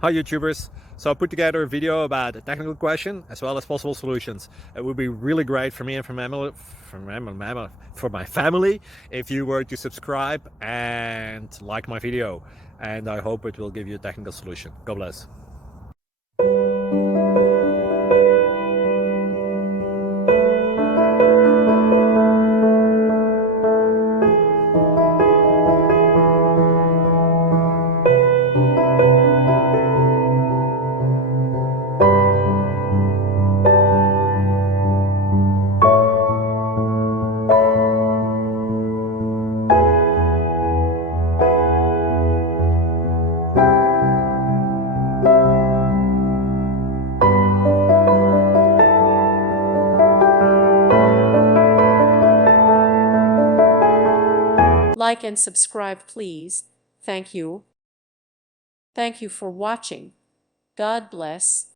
Hi YouTubers. So I put together a video about a technical question as well as possible solutions. It would be really great for me and for my family if you were to subscribe and like my video. And I hope it will give you a technical solution. God bless. Like and subscribe, please. Thank you. Thank you for watching. God bless.